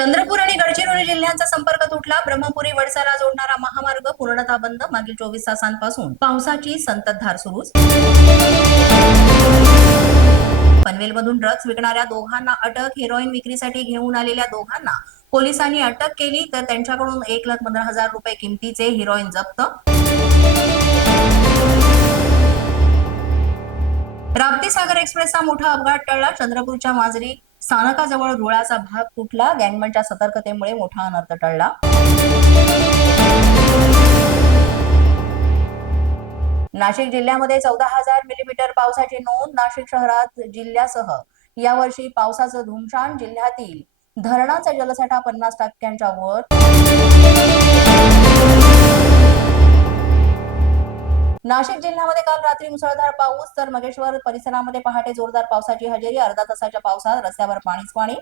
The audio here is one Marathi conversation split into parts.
चंद्रपूर आणि गडचिरोली जिल्ह्यांचा संपर्क तुटला. ब्रह्मपुरी वडसाला जोडणारा महामार्ग पूर्णतः बंद. मागील चोवीस तासांपासून पावसाची संततधार सुरूच. पनवेलमधून ड्रग्ज विकणाऱ्या दोघांना अटक. हेरोईन विक्रीसाठी घेऊन आलेल्या दोघांना पोलिसांनी अटक केली तर त्यांच्याकडून एक लाख पंधरा हजार रुपये किमतीचे हिरोईन जप्त. राप्ती सागर एक्सप्रेसचा मोठा अपघात टळला. चंद्रपूरच्या माजरी स्थानकाजवळ रुळाचा भाग तुटला. गँगमनच्या सतर्कतेमुळे मोठा अनर्थ टळला. नाशिक जिल्ह्यामध्ये चौदा हजार मिलीमीटर पावसाची नोंद नाशिक शहरात जिल्ह्यासह. यावर्षी पावसाचं धुमशान जिल्ह्यातील धरणाचा जलसाठा पन्नास टक्क्यांच्या वर. नाशिक जिल्ह्यामध्ये काल रात्री मुसळधार पाऊस तर मगेश्वर परिसरामध्ये पहाटे जोरदार पावसाची हजेरी अर्धा तासाच्या पावसात रस्त्यावर पाणीच पाणी.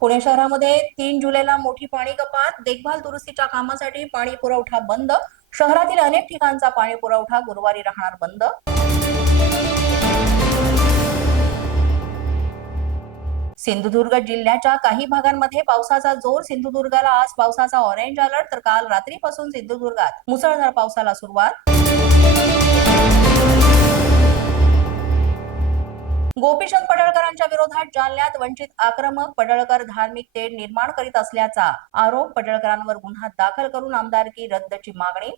पुणे शहरामध्ये तीन जुलैला मोठी पाणी कपात. देखभाल दुरुस्तीच्या कामासाठी पाणी पुरवठा बंद. शहरातील अनेक ठिकाणचा पाणी पुरवठा गुरुवारी राहणार बंद. सिंधुदुर्ग जिल्ह्याच्या काही भागांमध्ये पावसाचा जोर सिंधुदुर्गाला आज पावसाचा ऑरेंज अलर्ट तर काल रात्रीपासून सिंधुदुर्गात मुसळधार पावसाला सुरुवात. गोपीचंद पडळकरांच्या विरोधात जालन्यात वंचित आक्रमक पडळकर धार्मिक तेढ निर्माण करीत असल्याचा आरोप पडळकरांवर गुन्हा दाखल करून आमदारकी रद्दची मागणी.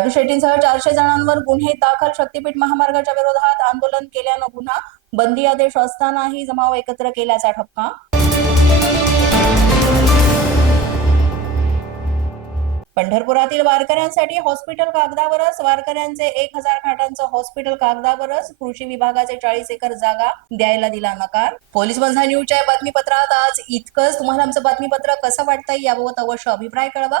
राजू शेट्टींसह चारशे जणांवर गुन्हे दाखल शक्तीपीठ महामार्गाच्या विरोधात आंदोलन केल्यानं गुन्हा. बंदी आदेश असतानाही जमाव एकत्र केल्याचा ठपका. पंढरपुरातील वारकऱ्यांसाठी हॉस्पिटल कागदावरच वारकऱ्यांचे एक हजार खाटांचं हॉस्पिटल कागदावरच कृषी विभागाचे चाळीस एकर जागा द्यायला दिला नकार. पोलीस बंधा न्यूजच्या बातमीपत्रात आज इतकंच. तुम्हाला आमचं बातमीपत्र कसं वाटतंय याबाबत अवश्य अभिप्राय कळवा.